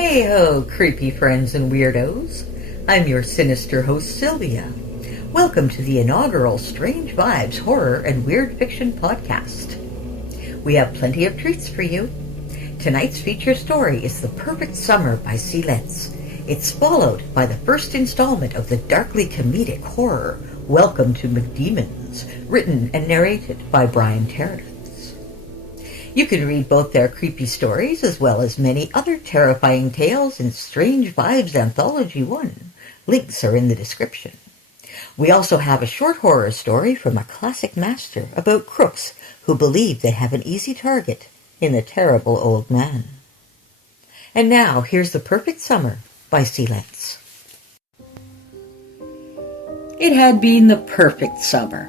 Hey-ho, creepy friends and weirdos. I'm your sinister host, Sylvia. Welcome to the inaugural Strange Vibes Horror and Weird Fiction podcast. We have plenty of treats for you. Tonight's feature story is The Perfect Summer by C Lenz. It's followed by the first installment of the darkly comedic horror, Welcome to McDemons, written and narrated by Brian Terence. You can read both their creepy stories as well as many other terrifying tales in Strange Vibes Anthology 1. Links are in the description. We also have a short horror story from a classic master about crooks who believe they have an easy target in the terrible old man. And now, here's The Perfect Summer by C Lenz. It had been the perfect summer.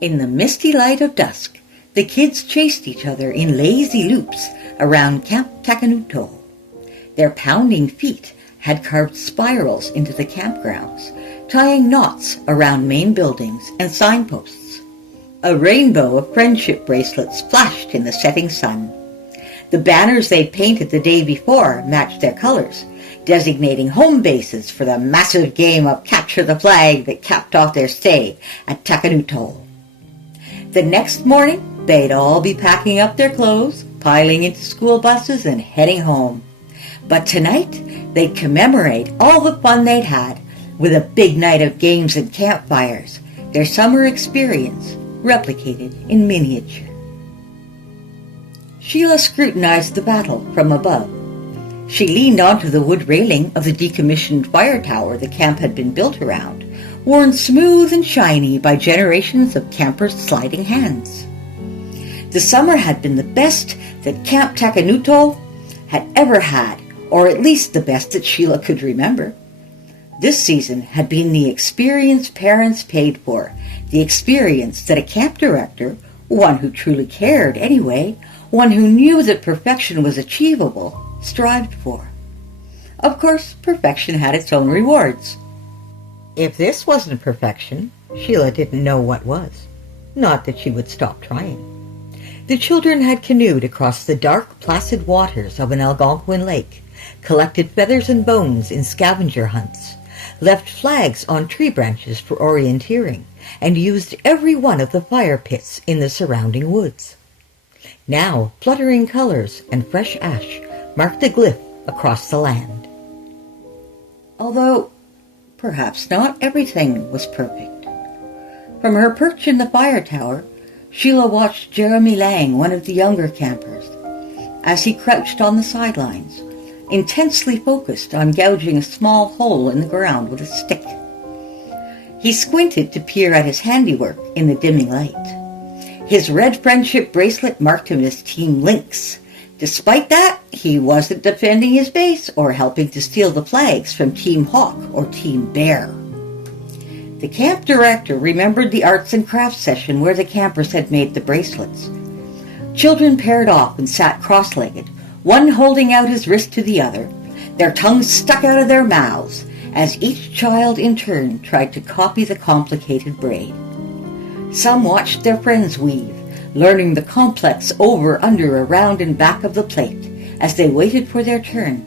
In the misty light of dusk, the kids chased each other in lazy loops around Camp Takanuto. Their pounding feet had carved spirals into the campgrounds, tying knots around main buildings and signposts. A rainbow of friendship bracelets flashed in the setting sun. The banners they'd painted the day before matched their colors, designating home bases for the massive game of Capture the Flag that capped off their stay at Takanuto. The next morning, they'd all be packing up their clothes, piling into school buses, and heading home. But tonight, they'd commemorate all the fun they'd had with a big night of games and campfires, their summer experience replicated in miniature. Sheila scrutinized the battle from above. She leaned onto the wood railing of the decommissioned fire tower the camp had been built around, worn smooth and shiny by generations of campers' sliding hands. The summer had been the best that Camp Takanuto had ever had, or at least the best that Sheila could remember. This season had been the experience parents paid for, the experience that a camp director, one who truly cared anyway, one who knew that perfection was achievable, strived for. Of course, perfection had its own rewards. If this wasn't perfection, Sheila didn't know what was. Not that she would stop trying. The children had canoed across the dark, placid waters of an Algonquin lake, collected feathers and bones in scavenger hunts, left flags on tree branches for orienteering, and used every one of the fire pits in the surrounding woods. Now, fluttering colors and fresh ash marked the glyph across the land. Although, perhaps not everything was perfect. From her perch in the fire tower, Sheila watched Jeremy Lang, one of the younger campers, as he crouched on the sidelines, intensely focused on gouging a small hole in the ground with a stick. He squinted to peer at his handiwork in the dimming light. His red friendship bracelet marked him as Team Lynx. Despite that, he wasn't defending his base or helping to steal the flags from Team Hawk or Team Bear. The camp director remembered the arts and crafts session where the campers had made the bracelets. Children paired off and sat cross-legged, one holding out his wrist to the other, their tongues stuck out of their mouths, as each child in turn tried to copy the complicated braid. Some watched their friends weave, learning the complex over, under, around, and back of the plate as they waited for their turn.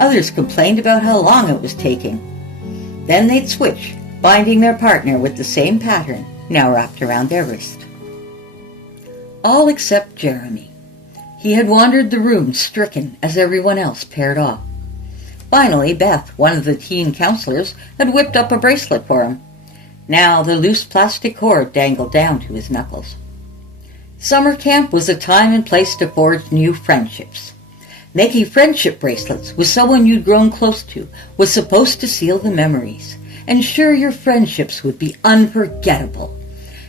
Others complained about how long it was taking. Then they'd switch, binding their partner with the same pattern now wrapped around their wrist. All except Jeremy. He had wandered the room stricken as everyone else paired off. Finally, Beth, one of the teen counselors, had whipped up a bracelet for him. Now the loose plastic cord dangled down to his knuckles. Summer camp was a time and place to forge new friendships. Making friendship bracelets with someone you'd grown close to was supposed to seal the memories, ensure your friendships would be unforgettable.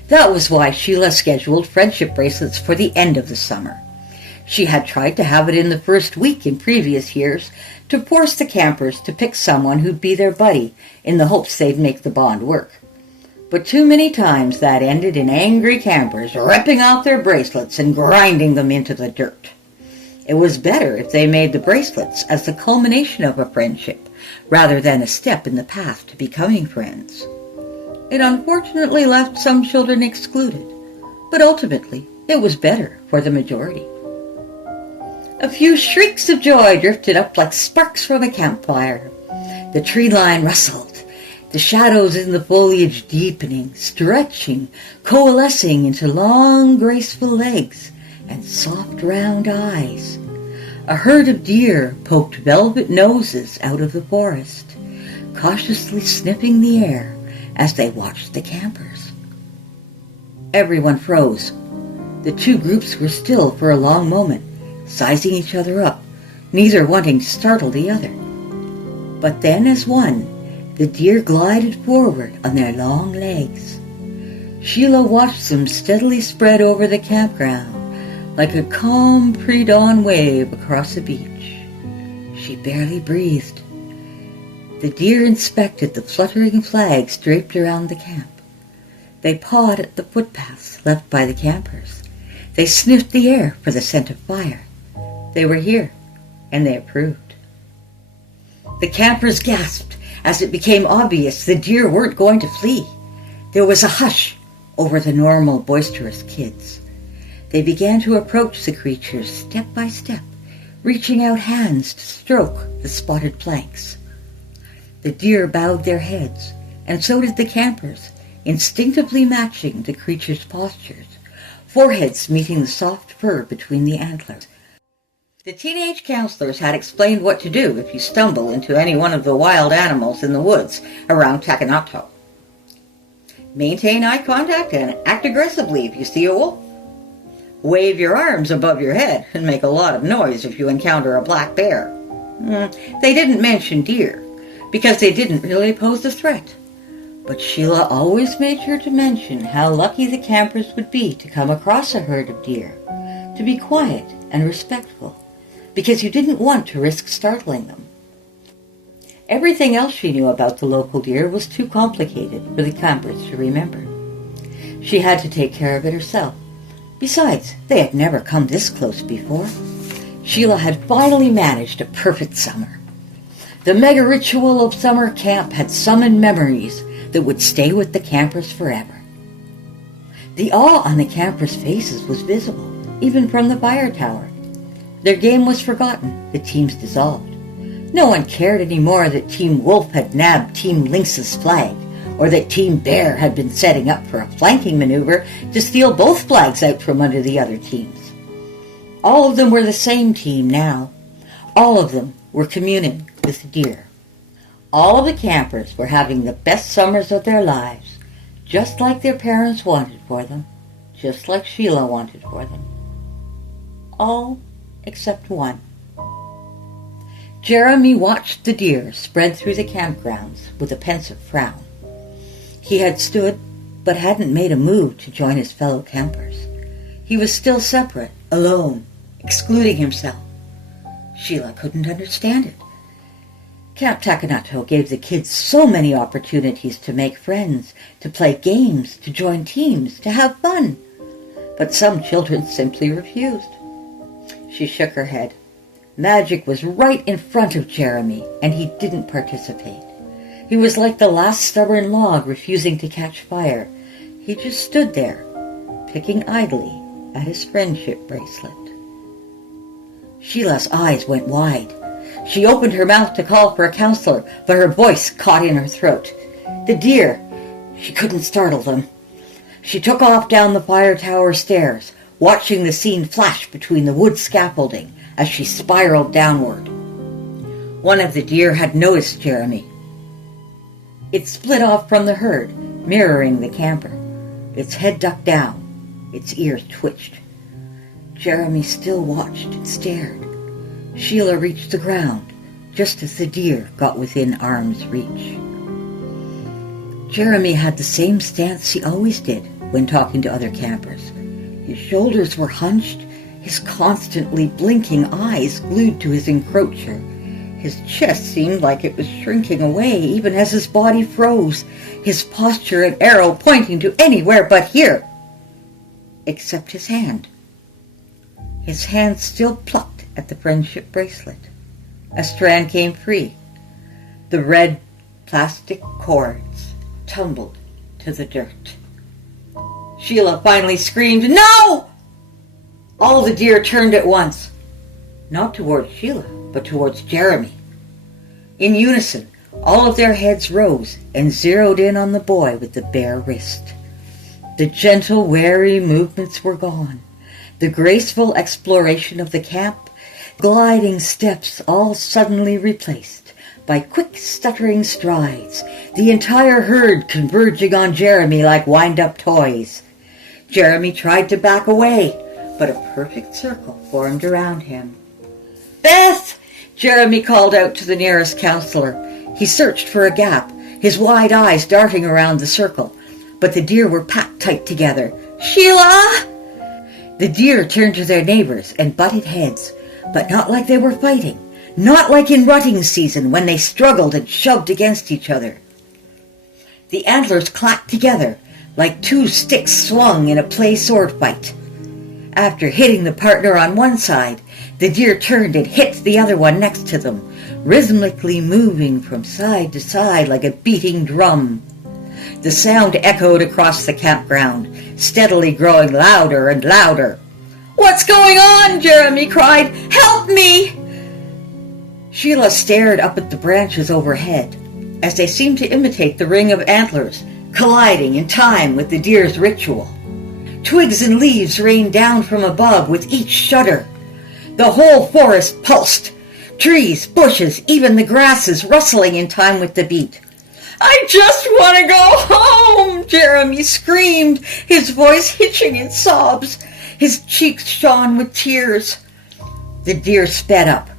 That was why Sheila scheduled friendship bracelets for the end of the summer. She had tried to have it in the first week in previous years to force the campers to pick someone who'd be their buddy in the hopes they'd make the bond work. But too many times that ended in angry campers ripping off their bracelets and grinding them into the dirt. It was better if they made the bracelets as the culmination of a friendship, rather than a step in the path to becoming friends. It unfortunately left some children excluded, but ultimately it was better for the majority. A few shrieks of joy drifted up like sparks from a campfire. The tree line rustled, the shadows in the foliage deepening, stretching, coalescing into long, graceful legs and soft, round eyes. A herd of deer poked velvet noses out of the forest, cautiously sniffing the air as they watched the campers. Everyone froze. The two groups were still for a long moment, sizing each other up, neither wanting to startle the other. But then, as one, the deer glided forward on their long legs. Sheila watched them steadily spread over the campground like a calm pre-dawn wave across a beach. She barely breathed. The deer inspected the fluttering flags draped around the camp. They pawed at the footpaths left by the campers. They sniffed the air for the scent of fire. They were here, and they approved. The campers gasped as it became obvious the deer weren't going to flee. There was a hush over the normal, boisterous kids. They began to approach the creatures step by step, reaching out hands to stroke the spotted flanks. The deer bowed their heads, and so did the campers, instinctively matching the creatures' postures, foreheads meeting the soft fur between the antlers. The teenage counselors had explained what to do if you stumble into any one of the wild animals in the woods around Takanato. Maintain eye contact and act aggressively if you see a wolf. Wave your arms above your head and make a lot of noise if you encounter a black bear. They didn't mention deer, because they didn't really pose a threat. But Sheila always made sure to mention how lucky the campers would be to come across a herd of deer, to be quiet and respectful, because you didn't want to risk startling them. Everything else she knew about the local deer was too complicated for the campers to remember. She had to take care of it herself. Besides, they had never come this close before. Sheila had finally managed a perfect summer. The mega ritual of summer camp had summoned memories that would stay with the campers forever. The awe on the campers' faces was visible, even from the fire tower. Their game was forgotten, the teams dissolved. No one cared anymore that Team Wolf had nabbed Team Lynx's flag, or that Team Bear had been setting up for a flanking maneuver to steal both flags out from under the other teams. All of them were the same team now. All of them were communing with the deer. All of the campers were having the best summers of their lives, just like their parents wanted for them, just like Sheila wanted for them. All except one. Jeremy watched the deer spread through the campgrounds with a pensive frown. He had stood, but hadn't made a move to join his fellow campers. He was still separate, alone, excluding himself. Sheila couldn't understand it. Camp Takanato gave the kids so many opportunities to make friends, to play games, to join teams, to have fun. But some children simply refused. She shook her head. Magic was right in front of Jeremy, and he didn't participate. He was like the last stubborn log refusing to catch fire. He just stood there, picking idly at his friendship bracelet. Sheila's eyes went wide. She opened her mouth to call for a counselor, but her voice caught in her throat. The deer, she couldn't startle them. She took off down the fire tower stairs, watching the scene flash between the wood scaffolding as she spiraled downward. One of the deer had noticed Jeremy. It split off from the herd, mirroring the camper. Its head ducked down. Its ears twitched. Jeremy still watched and stared. Sheila reached the ground, just as the deer got within arm's reach. Jeremy had the same stance he always did when talking to other campers. His shoulders were hunched, his constantly blinking eyes glued to his encroacher. His chest seemed like it was shrinking away even as his body froze, his posture an arrow pointing to anywhere but here. Except his hand. His hand still plucked at the friendship bracelet. A strand came free. The red plastic cords tumbled to the dirt. Sheila finally screamed, "No!" All the deer turned at once. not towards Sheila, but towards Jeremy. In unison, all of their heads rose and zeroed in on the boy with the bare wrist. The gentle, wary movements were gone. The graceful exploration of the camp, gliding steps all suddenly replaced by quick, stuttering strides, the entire herd converging on Jeremy like wind-up toys. Jeremy tried to back away, but a perfect circle formed around him. "Beth!" Jeremy called out to the nearest counselor. He searched for a gap, his wide eyes darting around the circle, but the deer were packed tight together. "Sheila!" The deer turned to their neighbors and butted heads, but not like they were fighting, not like in rutting season when they struggled and shoved against each other. The antlers clacked together like two sticks swung in a play sword fight. After hitting the partner on one side, the deer turned and hit the other one next to them, rhythmically moving from side to side like a beating drum. The sound echoed across the campground, steadily growing louder and louder. "What's going on?" Jeremy cried. "Help me!" Sheila stared up at the branches overhead, as they seemed to imitate the ring of antlers, colliding in time with the deer's ritual. Twigs and leaves rained down from above with each shudder. The whole forest pulsed, trees, bushes, even the grasses rustling in time with the beat. "I just want to go home!" Jeremy screamed, his voice hitching in sobs. His cheeks shone with tears. The deer sped up.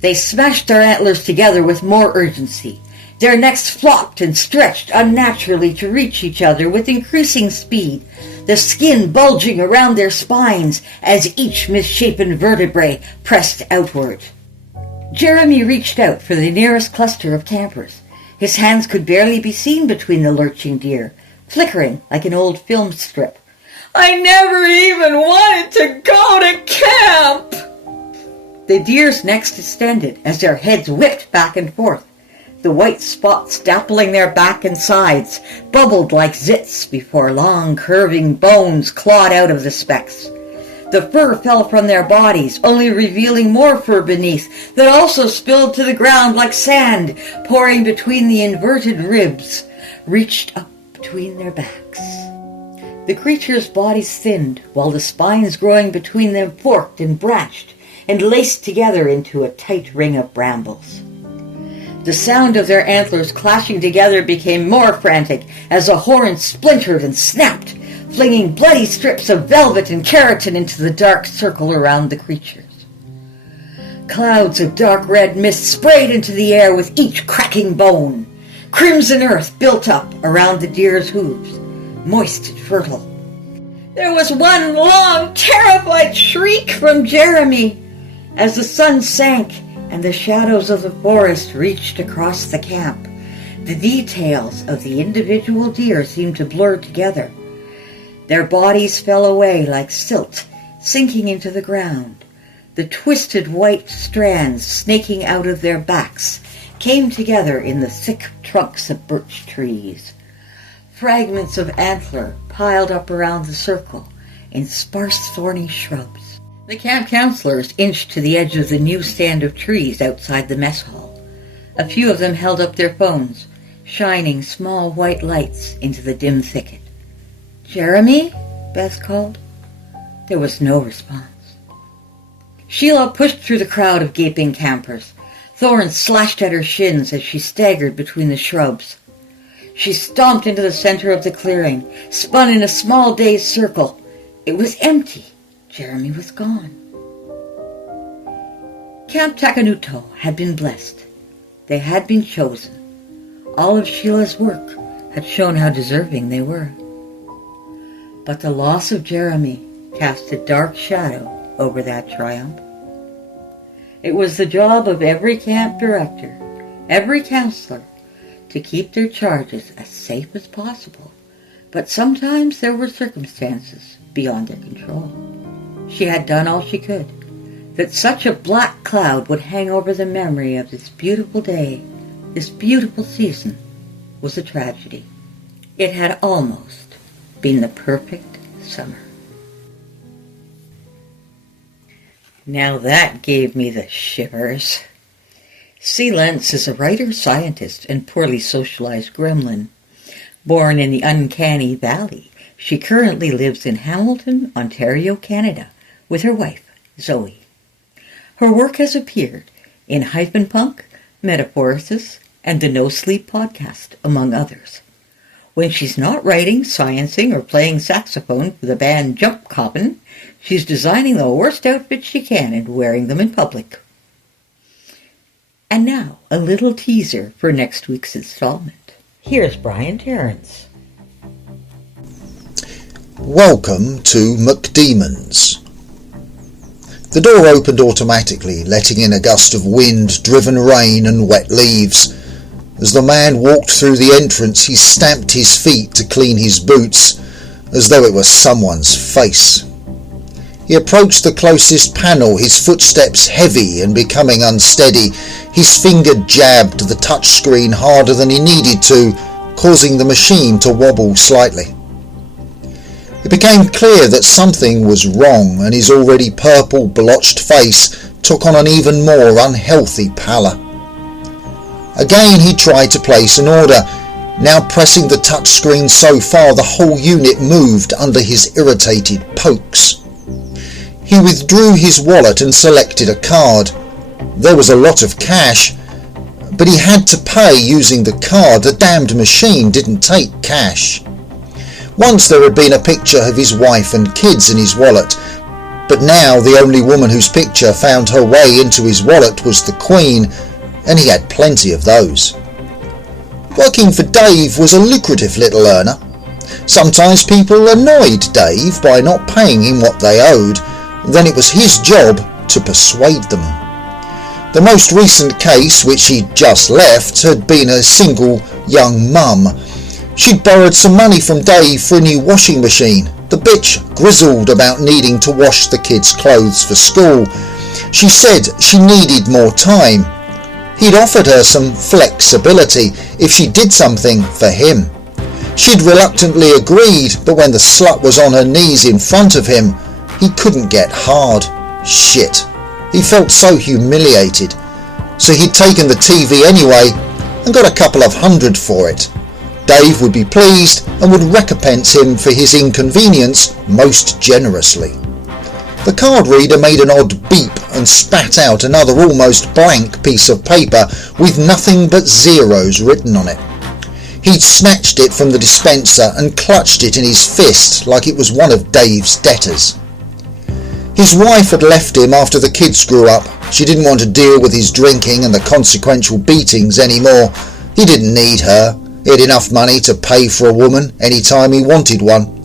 They smashed their antlers together with more urgency. Their necks flopped and stretched unnaturally to reach each other with increasing speed, the skin bulging around their spines as each misshapen vertebrae pressed outward. Jeremy reached out for the nearest cluster of campers. His hands could barely be seen between the lurching deer, flickering like an old film strip. "I never even wanted to go to camp!" The deer's necks distended as their heads whipped back and forth. The white spots dappling their back and sides bubbled like zits before long, curving bones clawed out of the specks. The fur fell from their bodies, only revealing more fur beneath that also spilled to the ground like sand, pouring between the inverted ribs, reached up between their backs. The creatures' bodies thinned, while the spines growing between them forked and branched and laced together into a tight ring of brambles. The sound of their antlers clashing together became more frantic as the horns splintered and snapped, flinging bloody strips of velvet and keratin into the dark circle around the creatures. Clouds of dark red mist sprayed into the air with each cracking bone. Crimson earth built up around the deer's hooves, moist and fertile. There was one long, terrified shriek from Jeremy as the sun sank and the shadows of the forest reached across the camp. The details of the individual deer seemed to blur together. Their bodies fell away like silt, sinking into the ground. The twisted white strands snaking out of their backs came together in the thick trunks of birch trees. Fragments of antler piled up around the circle in sparse thorny shrubs. The camp counselors inched to the edge of the new stand of trees outside the mess hall. A few of them held up their phones, shining small white lights into the dim thicket. "Jeremy?" Beth called. There was no response. Sheila pushed through the crowd of gaping campers. Thorns slashed at her shins as she staggered between the shrubs. She stomped into the center of the clearing, spun in a small dazed circle. It was empty. Jeremy was gone. Camp Takanuto had been blessed. They had been chosen. All of Sheila's work had shown how deserving they were. But the loss of Jeremy cast a dark shadow over that triumph. It was the job of every camp director, every counselor, to keep their charges as safe as possible. But sometimes there were circumstances beyond their control. She had done all she could. That such a black cloud would hang over the memory of this beautiful day, this beautiful season, was a tragedy. It had almost been the perfect summer. Now that gave me the shivers. C Lenz is a writer, scientist, and poorly socialized gremlin. Born in the uncanny valley, she currently lives in Hamilton, Ontario, Canada, with her wife, Zoe. Her work has appeared in Hyphen Punk, Metaphorosis, and the No Sleep podcast, among others. When she's not writing, sciencing, or playing saxophone for the band Jump Coppin', she's designing the worst outfits she can and wearing them in public. And now, a little teaser for next week's installment. Here's Brian Terence. Welcome to McDemon's. The door opened automatically, letting in a gust of wind, driven rain and wet leaves. As the man walked through the entrance, he stamped his feet to clean his boots, as though it was someone's face. He approached the closest panel, his footsteps heavy and becoming unsteady. His finger jabbed the touchscreen harder than he needed to, causing the machine to wobble slightly. It became clear that something was wrong, and his already purple, blotched face took on an even more unhealthy pallor. Again he tried to place an order, now pressing the touchscreen so far the whole unit moved under his irritated pokes. He withdrew his wallet and selected a card. There was a lot of cash, but he had to pay using the card. The damned machine didn't take cash. Once there had been a picture of his wife and kids in his wallet, but now the only woman whose picture found her way into his wallet was the Queen, and he had plenty of those. Working for Dave was a lucrative little earner. Sometimes people annoyed Dave by not paying him what they owed. Then it was his job to persuade them. The most recent case, which he'd just left, had been a single young mum. She'd borrowed some money from Dave for a new washing machine. The bitch grizzled about needing to wash the kids' clothes for school. She said she needed more time. He'd offered her some flexibility if she did something for him. She'd reluctantly agreed, but when the slut was on her knees in front of him, he couldn't get hard. Shit. He felt so humiliated. So he'd taken the TV anyway and got a couple of $100 for it. Dave would be pleased and would recompense him for his inconvenience most generously. The card reader made an odd beep and spat out another almost blank piece of paper with nothing but zeros written on it. He'd snatched it from the dispenser and clutched it in his fist like it was one of Dave's debtors. His wife had left him after the kids grew up. She didn't want to deal with his drinking and the consequential beatings anymore. He didn't need her. He had enough money to pay for a woman any time he wanted one.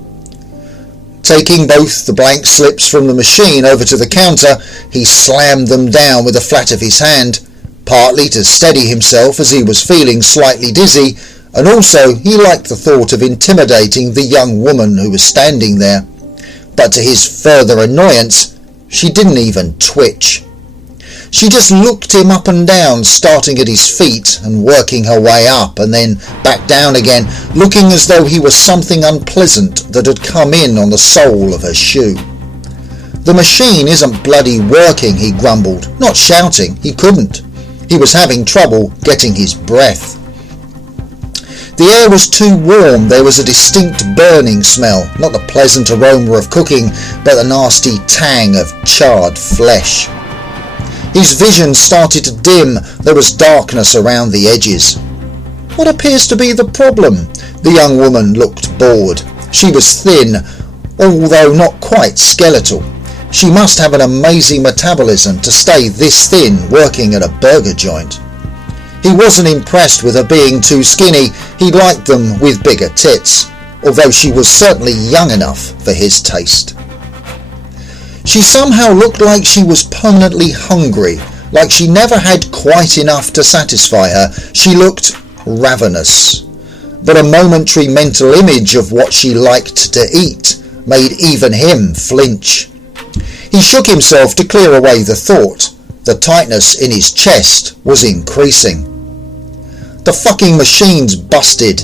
Taking both the blank slips from the machine over to the counter, he slammed them down with the flat of his hand, partly to steady himself as he was feeling slightly dizzy, and also he liked the thought of intimidating the young woman who was standing there. But to his further annoyance, she didn't even twitch. She just looked him up and down, starting at his feet and working her way up and then back down again, looking as though he was something unpleasant that had come in on the sole of her shoe. "The machine isn't bloody working," he grumbled, not shouting. He couldn't. He was having trouble getting his breath. The air was too warm. There was a distinct burning smell, not the pleasant aroma of cooking, but the nasty tang of charred flesh. His vision started to dim. There was darkness around the edges. "What appears to be the problem?" The young woman looked bored. She was thin, although not quite skeletal. She must have an amazing metabolism to stay this thin working at a burger joint. He wasn't impressed with her being too skinny. He liked them with bigger tits, although she was certainly young enough for his taste. She somehow looked like she was permanently hungry, like she never had quite enough to satisfy her. She looked ravenous. But a momentary mental image of what she liked to eat made even him flinch. He shook himself to clear away the thought. The tightness in his chest was increasing. "The fucking machine's busted.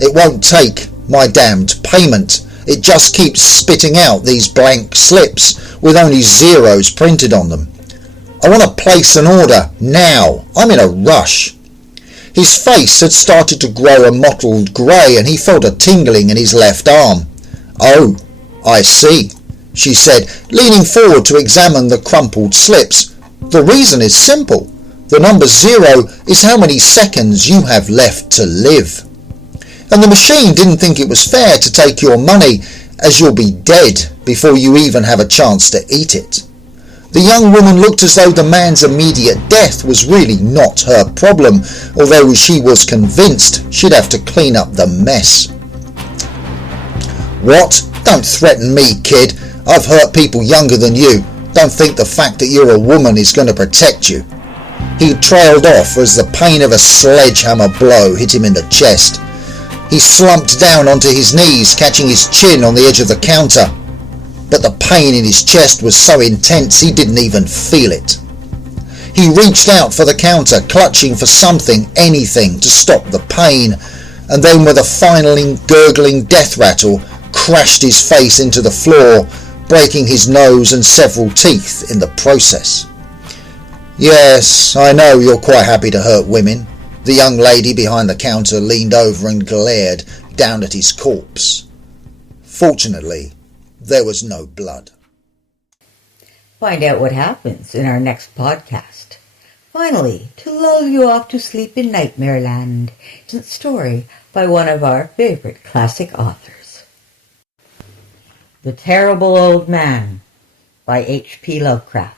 It won't take my damned payment. It just keeps spitting out these blank slips with only zeros printed on them. I want to place an order now. I'm in a rush. His face had started to grow a mottled grey and he felt a tingling in his left arm. Oh, I see, she said, leaning forward to examine the crumpled slips. The reason is simple. The number 0 is how many seconds you have left to live. And the machine didn't think it was fair to take your money, as you'll be dead before you even have a chance to eat it. The young woman looked as though the man's immediate death was really not her problem, although she was convinced she'd have to clean up the mess. What? Don't threaten me, kid. I've hurt people younger than you. Don't think the fact that you're a woman is going to protect you. He trailed off as the pain of a sledgehammer blow hit him in the chest. He slumped down onto his knees, catching his chin on the edge of the counter. But the pain in his chest was so intense he didn't even feel it. He reached out for the counter, clutching for something, anything, to stop the pain, and then with a final gurgling death rattle, crashed his face into the floor, breaking his nose and several teeth in the process. Yes, I know you're quite happy to hurt women. The young lady behind the counter leaned over and glared down at his corpse. Fortunately, there was no blood. Find out what happens in our next podcast. Finally, to lull you off to sleep in Nightmare Land, is a story by one of our favorite classic authors. The Terrible Old Man by HP Lovecraft.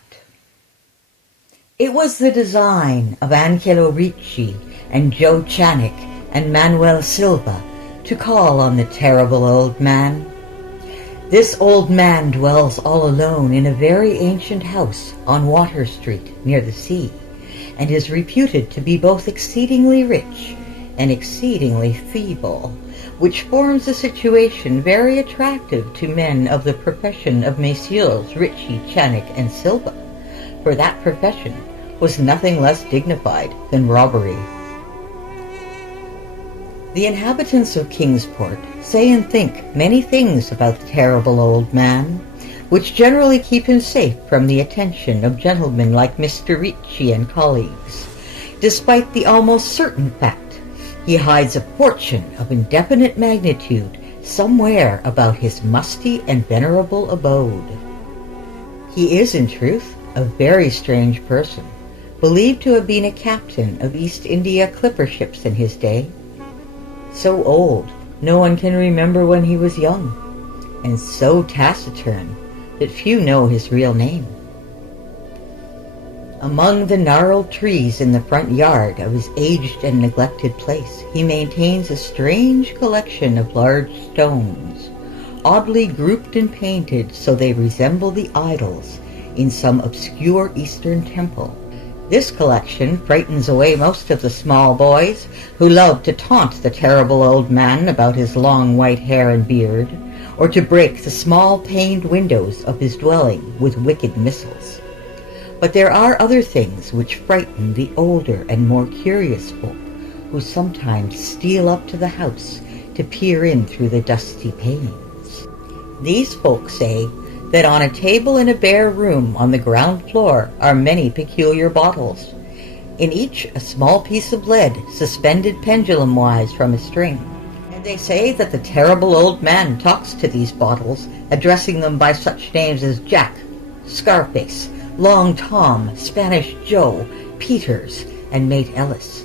It was the design of Angelo Ricci and Joe Channick and Manuel Silva to call on the terrible old man. This old man dwells all alone in a very ancient house on Water Street near the sea, and is reputed to be both exceedingly rich and exceedingly feeble, which forms a situation very attractive to men of the profession of Messieurs Ricci, Channick, and Silva, for that profession was nothing less dignified than robbery. The inhabitants of Kingsport say and think many things about the terrible old man, which generally keep him safe from the attention of gentlemen like Mr. Ricci and colleagues, despite the almost certain fact he hides a fortune of indefinite magnitude somewhere about his musty and venerable abode. He is, in truth, a very strange person, believed to have been a captain of East India clipper ships in his day. So old, no one can remember when he was young, and so taciturn that few know his real name. Among the gnarled trees in the front yard of his aged and neglected place, he maintains a strange collection of large stones, oddly grouped and painted so they resemble the idols in some obscure Eastern temple. This collection frightens away most of the small boys who love to taunt the terrible old man about his long white hair and beard, or to break the small paned windows of his dwelling with wicked missiles. But there are other things which frighten the older and more curious folk, who sometimes steal up to the house to peer in through the dusty panes. These folk say that on a table in a bare room on the ground floor are many peculiar bottles, in each a small piece of lead suspended pendulum-wise from a string. And they say that the terrible old man talks to these bottles, addressing them by such names as Jack, Scarface, Long Tom, Spanish Joe, Peters, and Mate Ellis,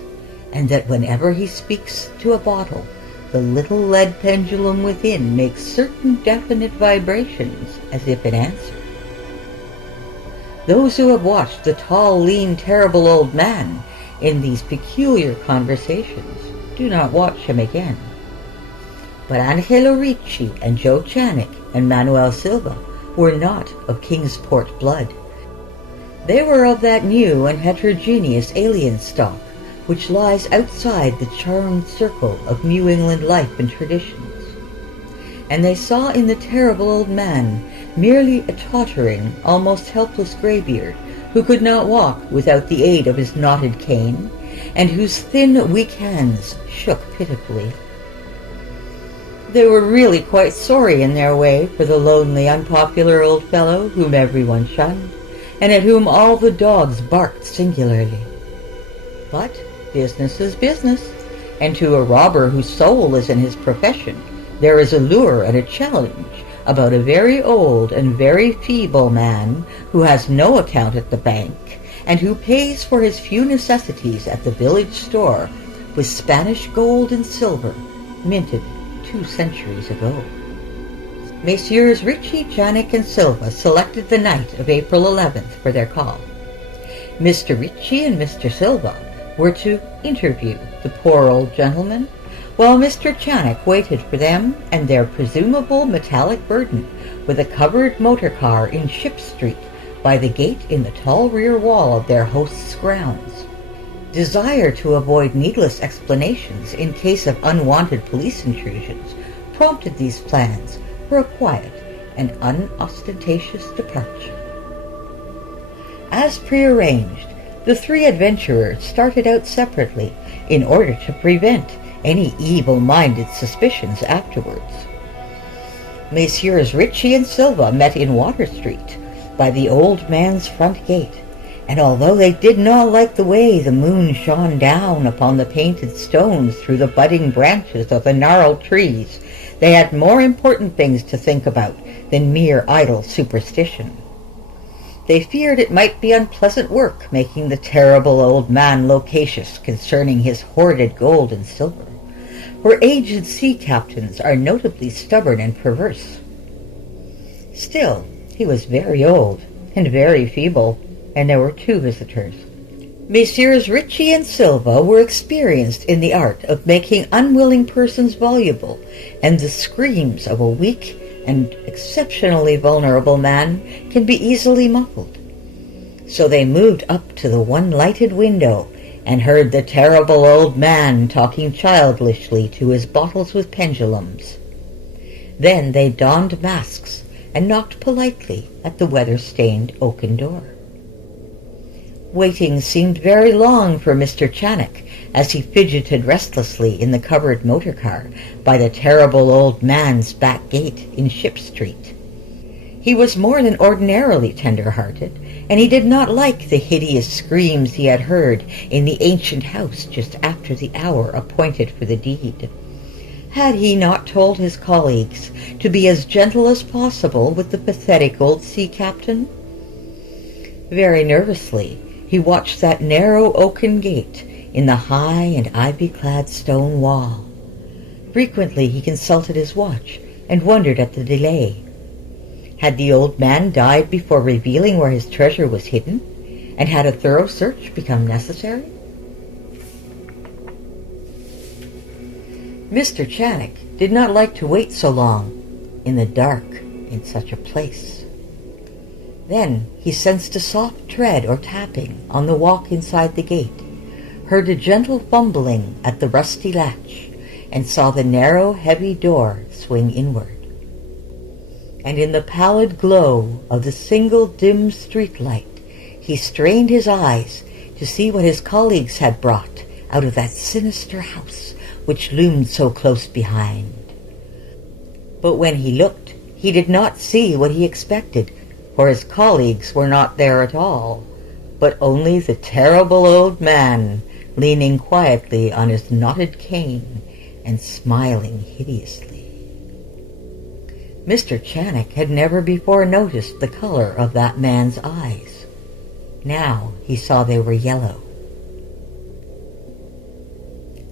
and that whenever he speaks to a bottle, the little lead pendulum within makes certain definite vibrations as if in answer. Those who have watched the tall, lean, terrible old man in these peculiar conversations do not watch him again. But Angelo Ricci and Joe Channick and Manuel Silva were not of Kingsport blood. They were of that new and heterogeneous alien stock which lies outside the charmed circle of New England life and traditions. And they saw in the terrible old man merely a tottering, almost helpless graybeard, who could not walk without the aid of his knotted cane, and whose thin, weak hands shook pitifully. They were really quite sorry in their way for the lonely, unpopular old fellow whom everyone shunned, and at whom all the dogs barked singularly. But business is business, and to a robber whose soul is in his profession, there is a lure and a challenge about a very old and very feeble man who has no account at the bank, and who pays for his few necessities at the village store with Spanish gold and silver, minted 2 centuries ago. Messrs. Ritchie, Janek, and Silva selected the night of April 11th for their call. Mr. Ritchie and Mr. Silva were to interview the poor old gentleman, while Mr. Janek waited for them and their presumable metallic burden with a covered motor car in Ship Street by the gate in the tall rear wall of their host's grounds. Desire to avoid needless explanations in case of unwanted police intrusions prompted these plans for a quiet and unostentatious departure. As prearranged, the 3 adventurers started out separately in order to prevent any evil-minded suspicions afterwards. Messrs. Ritchie and Silva met in Water Street by the old man's front gate, and although they did not like the way the moon shone down upon the painted stones through the budding branches of the gnarled trees, they had more important things to think about than mere idle superstition. They feared it might be unpleasant work making the terrible old man loquacious concerning his hoarded gold and silver, for aged sea captains are notably stubborn and perverse. Still, he was very old and very feeble, and there were 2 visitors. Messrs. Ritchie and Silva were experienced in the art of making unwilling persons voluble, and the screams of a weak and exceptionally vulnerable man can be easily muffled. So they moved up to the one lighted window and heard the terrible old man talking childishly to his bottles with pendulums. Then they donned masks and knocked politely at the weather-stained oaken door. Waiting seemed very long for Mr. Janek as he fidgeted restlessly in the covered motor car by the terrible old man's back gate in Ship Street. He was more than ordinarily tender-hearted, and he did not like the hideous screams he had heard in the ancient house just after the hour appointed for the deed. Had he not told his colleagues to be as gentle as possible with the pathetic old sea captain? Very nervously, he watched that narrow oaken gate in the high and ivy-clad stone wall. Frequently he consulted his watch and wondered at the delay. Had the old man died before revealing where his treasure was hidden, and had a thorough search become necessary? Mr. Janek did not like to wait so long in the dark in such a place. Then he sensed a soft tread or tapping on the walk inside the gate, heard a gentle fumbling at the rusty latch, and saw the narrow, heavy door swing inward. And in the pallid glow of the single dim street light, he strained his eyes to see what his colleagues had brought out of that sinister house which loomed so close behind. But when he looked, he did not see what he expected, for his colleagues were not there at all, but only the terrible old man leaning quietly on his knotted cane and smiling hideously. Mr. Janek had never before noticed the color of that man's eyes. Now he saw they were yellow.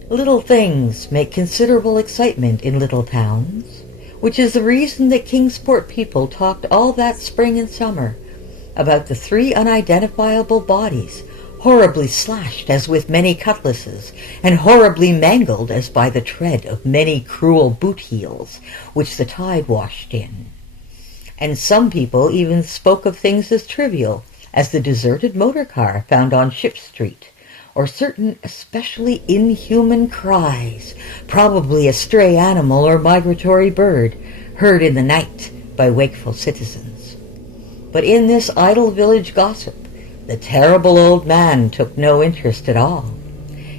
Little things make considerable excitement in little towns, which is the reason that Kingsport people talked all that spring and summer about the 3 unidentifiable bodies, horribly slashed as with many cutlasses, and horribly mangled as by the tread of many cruel boot heels, which the tide washed in. And some people even spoke of things as trivial as the deserted motor car found on Ship Street, or certain especially inhuman cries, probably a stray animal or migratory bird, heard in the night by wakeful citizens. But in this idle village gossip, the terrible old man took no interest at all.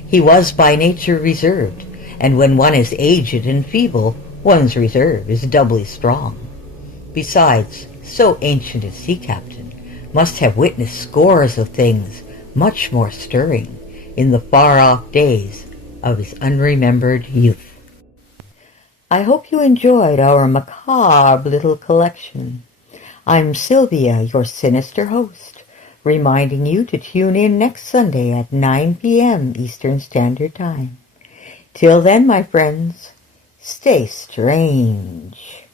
He was by nature reserved, and when one is aged and feeble, One's reserve is doubly strong. Besides, so ancient a sea captain must have witnessed scores of things much more stirring in the far-off days of his unremembered youth. I hope you enjoyed our macabre little collection. I'm Sylvia, your sinister host, reminding you to tune in next Sunday at 9 p.m. Eastern Standard Time. Till then, my friends, stay strange.